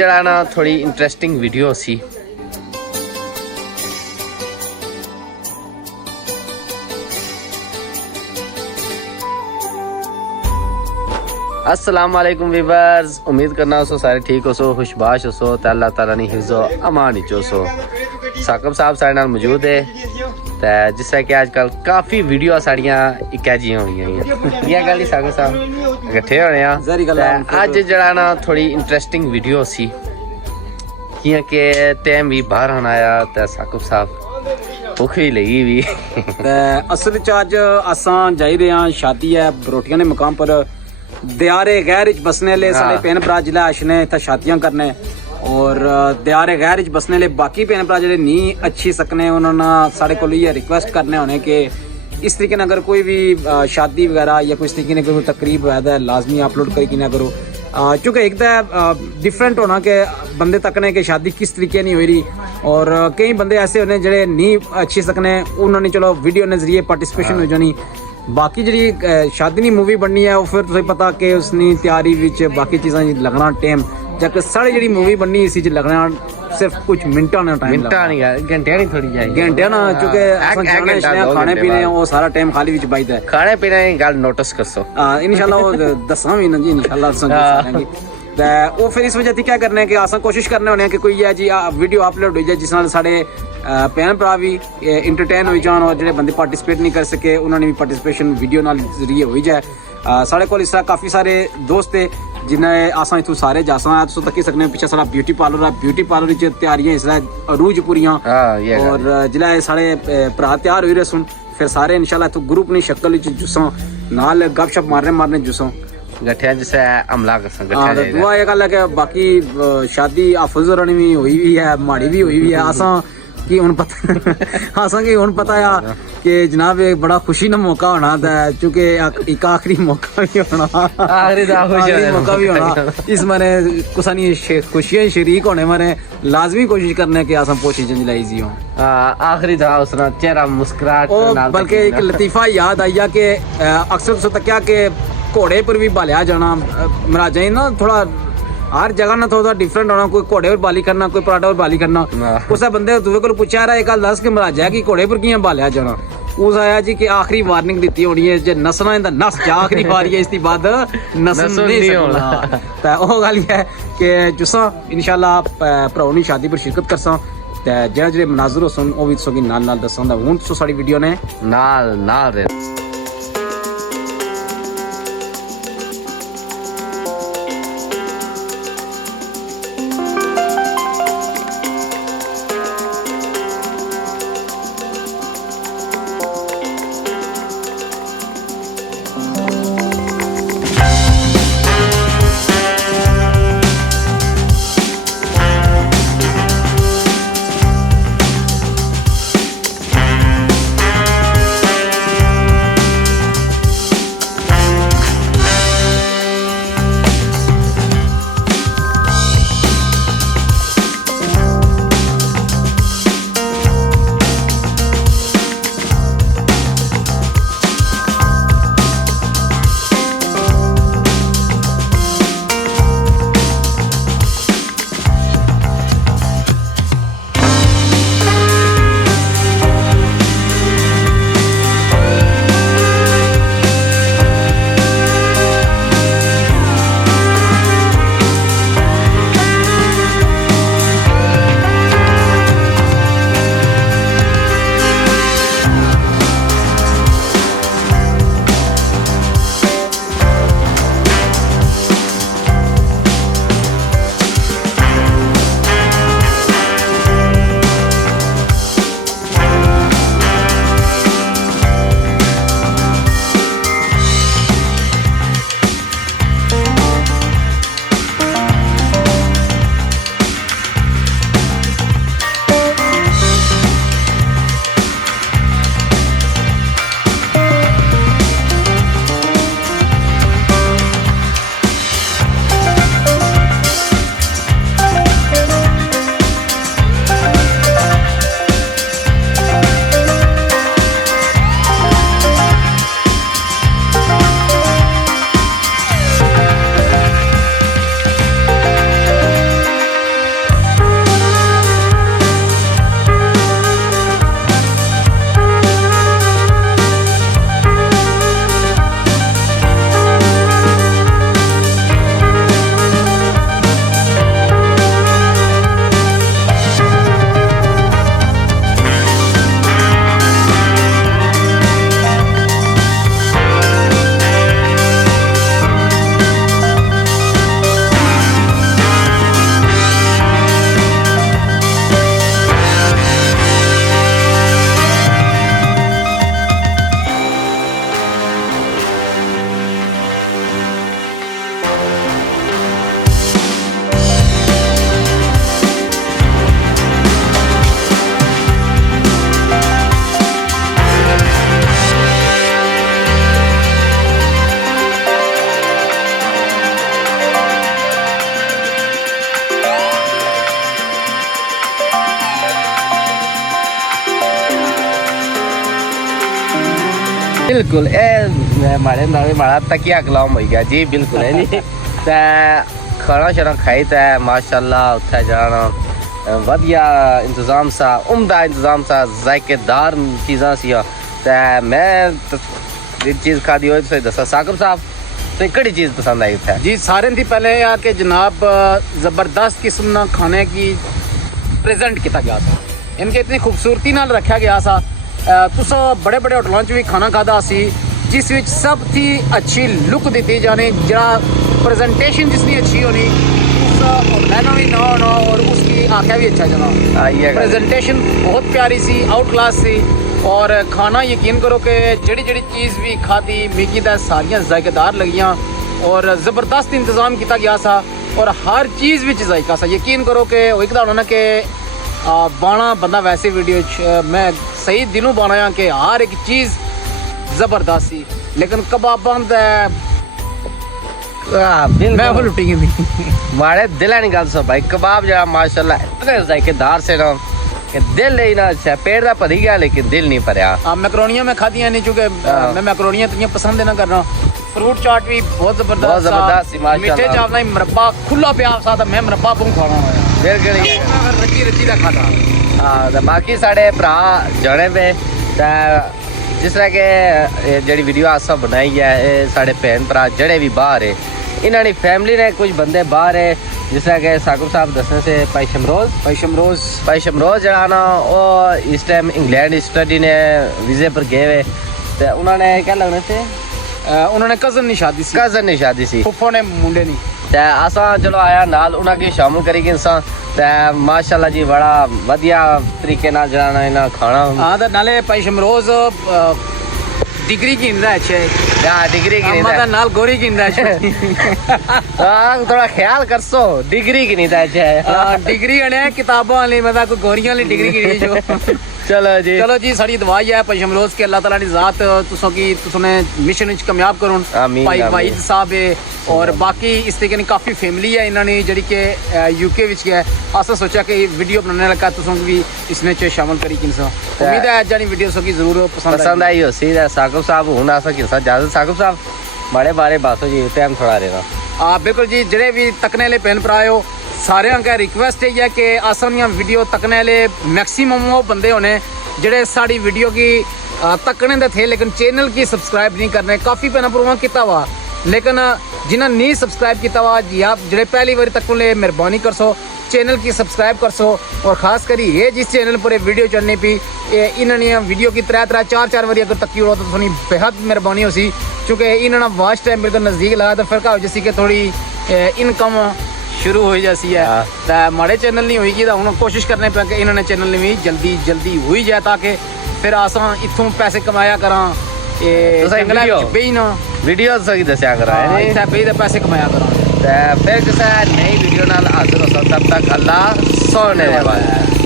ਜਿਹੜਾ ਨਾ ਥੋੜੀ ਇੰਟਰਸਟਿੰਗ ਵੀਡੀਓ ਸੀ। अस्सलाम वालेकुम वीवर्स, उम्मीद करना हो सारे ठीक हो सो, खुशबाश हो सो, तो अल्लाह ताला ने हिफ्ज़ो अमान ही चो सो। साकब साहब सारे नाल मौजूद है ते जिससे कि आजकल काफ़ी वीडियो साड़ियाँ इक्कै जियां होई ये गल ही साकब साहब इकट्ठे होने आ अज जड़ा ना थोड़ी इंटरस्टिंग वीडियो सी कियां कि टाइम भी बाहर आना आया ते साकब साहब भुख ही लगी भी असल च अज असां जाई रहे हैं, शादी है बरोटियां ने मकाम पर दियारे गैर बसने ले सारे भैन भरा जिला अशने इत्थे शादियां करने और दियारे गैर बसने ले बाकी भैन भरा जेह्ड़े नहीं अच्छी सकने उन्होंने साढ़े को ये रिक्वेस्ट करने होने कि इस तरीके ने अगर कोई भी शादी वगैरह या कोई इस तरीके ने कोई तकरीब है लाजमी अपलोड करके ना करो, चूँकि एक तो डिफरेंट होना कि बंदे तकने कि शादी किस तरीके नहीं हो रही और कई बंदे ऐसे होने जेह्ड़े नहीं अच्छी सकने उन्होंने चलो वीडियो के जरिए पार्टिसिपेशन हो जानी। बाकी जी शादी नी मूवी बननी है फिर तुझे पता कि उसनी तैयारी विच बाकी चीज़ां लगना टाइम जबकि साढ़ी जी मूवी बननी इसी लगना सिर्फ कुछ मिनटा ना टाइम घंटे नहीं थोड़ी जाए घंटे ना चूंकि खाने पीने वो सारा टाइम खाली विच बचदा है। खाने पीने की गल नोटिस करसो इंशाल्लाह दसां भी ना जी इंशाल्लाह वो फिर इस वजह से क्या करने कि अस कोशिश करने होने कि कोई है जी वीडियो अपलोड हो जाए जिस नाल साढ़े भैन भरा भी इंटरटेन हो जान और जो बंदे पार्टिसिपेट नहीं कर सके उन्होंने भी पार्टिसिपेशन वीडियो नाल जरिए हो जाए। साढ़े को इस तरह काफ़ी सारे दोस्त है जिन्हें अस इतों सारे जासा तुम तकी सकने पिछले सारा ब्यूटी पार्लर है, ब्यूटी पार्लर च तैयारियां इसलै रूज पूरियां और जिसलै साढ़े भरा तैयार हुई रहे सुन फिर सारे इंशाल्लाह इतों ग्रुप ने शक्ल जुस्सां नाल गपशप मारने जुस्सां गठिया जिसे हमला कर दुआ ये गल है कि बाकी शादी अफजल रानी भी हुई हुई है माड़ी भी हुई हुई है असा कि हुन पता असा कि हुन पता है कि जनाब एक बड़ा खुशी ना मौका होना चूंकि एक आखिरी मौका भी होना आखिरी मौका भी होना इस माने कुसा नहीं खुशियां शरीक होने माने लाजमी कोशिश करने कि असा पोशी जंजलाई जी हो आखिरी दा उसना चेहरा मुस्कुराहट नाल बल्कि एक लतीफा याद आया कि अक्सर तुस तक्या कि घोड़े पर भी बालिया जाना मराजा ना थोड़ा हर जगह ना थोड़ा डिफरेंट होना कोई घोड़े पर बाली करना कोई पराठा पर बाली करना उस बंदे दूसरे को पूछा रहा एक गल दस कि मराजा कि घोड़े पर कियां बालिया जाना उस आया जी कि आखिरी वार्निंग दी होनी है जे नसना इंदा नस जा आखिरी बारी है इसकी बाद नसन नहीं होना तो वो गल है कि जुस्सा इंशाल्लाह भराओ नी शादी पर शिरकत करसा ते जेह्ड़े जेह्ड़े मनाजर हो सुन वो भी तुसें नाल नाल दस्सां हुण तुस साडी वीडियो ने नाल नाल बिल्कुल माड़े नाल माड़ा तकिया कलाम हो गया जी बिल्कुल है जी ते खाना शाना खाई ते माशाल्लाह उत्थे जाना वधिया इंतजाम सा उम्दा इंतजाम सा जायकेदार चीज़ां सी ते मैं एक चीज़ खादी होई तुसें दसा साकिब साहब तो कड़ी चीज़ पसंद आई उत्थे जी सारे थी पहले आ के जनाब ज़बरदस्त किस्म ना खाने की प्रेजेंट किया गया था इनके इतनी खूबसूरती नाल रखा गया सा तुस बड़े बड़े होटलों च भी खाना खादा सी जिस विच सब थी अच्छी लुक दी जानी जरा प्रेजेंटेशन जिसकी अच्छी होनी उस होटल भी ना होना और उसकी आख्या भी अच्छा जाना प्रेजेंटेशन बहुत प्यारी सी आउट क्लास सी और खाना यकीन करो कि जड़ी जड़ी चीज़ भी खाधी मिगी दा सारियां जायकेदार लगियां और ज़बरदस्त इंतज़ाम किया गया सा और हर चीज़ विच जायका सा यकीन करो कि एक होना ना कि बाना बंदा वैसे वीडियो मैं सही दिलों बाना कि हर एक चीज़ ज़बरदस्त सी लेकिन कबाबां मैं वो लुटी गई माड़े दिल नहीं गल सो भाई कबाब जरा माशाल्लाह इतने जायकेदार से ना कि दिल ही ना अच्छा पेट दा भरी गया लेकिन दिल नहीं भरया मैकरोनियां मैं खादियां नहीं चूंकि मैं मैकरोनियां इतनी पसंद ना करना फ्रूट चाट भी बहुत जबरदस्त मीठे चावल में मुरब्बा खुला पिया सा तो मैं मुरब्बा बहुत खाना बिल्कुल रची रची का खाता हाँ तो बाकी साढ़े भरा जाने पे जिस तरह के जड़ी वीडियो आसा बनाई है साढ़े भैन भरा जड़े भी बाहर है इन्होंने फैमिली ने कुछ बंदे बाहर है जिस तरह के साकिब साहब दसने से भाई शमरोज जरा ना वो इस टाइम इंग्लैंड स्टडी ने वीजे पर गए हुए तो उन्होंने क्या लगने से उन्होंने कजन की शादी सी फुफ्फो ने मुंडे नहीं ते असा चलो आया नाल उन्हें शामिल करी गए सा ते माशाल्लाह जी बड़ा वधिया तरीके नाल जाना इना खाना हां ते नाले भाई शमरोज डिग्री गिनदा है हां डिग्री गिनदा है नाल गोरी गिनदा है हां थोड़ा ख्याल करसो डिग्री गिनदा है हां डिग्री अने किताबां वाली मतलब कोई गोरियां वाली डिग्री गिनी जो चलो जी साड़ी दुआई है भाई शमरोज के अल्लाह ताला दी जात तुसों की तुसने मिशन विच कामयाब करुन भाई वाहिद साहब है और बाकी इस तरीके की काफ़ी फैमिली है इन्होंने जी के यूके विच गया असा सोचा कि वीडियो बनाने लगा तुसों भी इसमें शामिल करी किनसा उम्मीद है जानी वीडियो सो की जरूर पसंद आई हो सी साकिब साहब हुन आसा किनसा ज्यादा साकिब साहब बड़े बारे बात हो जी टाइम थोड़ा रहना हाँ बिल्कुल जी जेडे भी तकने वाले भैन भरा हो सारे का रिक्वेस्ट है कि असां वीडियो तकने वाले मैक्सीमम वो बंदे होने जेडे साड़ी वीडियो की तकने दे थे लेकिन चैनल की सब्सक्राइब नहीं करने काफ़ी पैना प्रोग्राम किया हुआ लेकिन जिन्हें नहीं सब्सक्राइब किया हुआ जी आप जेडे पहली बार तक ले मेहरबानी कर सो चैनल की सब्सक्राइब कर सो और खास करी ये जिस चैनल पर वीडियो चलने पी इन्होंने वीडियो की 3-4 बारी अगर तकी हो तो थोड़ी बेहद मेहरबानी हो सी क्योंकि इन्होंने वॉच टाइम बिल्कुल नज़दीक लगा तो फिर क्या हो जैसी कि थोड़ी इनकम शुरू हो जैसी है तो माड़े चैनल नहीं होगी तो हम कोशिश करने पे कि इन्होंने चैनल भी जल्दी जल्दी हो ही जाए ताकि फिर असा इतों पैसे कमाया करा वीडियो दसिया करा पैसे कमाया करा फिर किसी नई वीडियो नाल हाजिर हो तब तक अल्लाह सोने वाला है।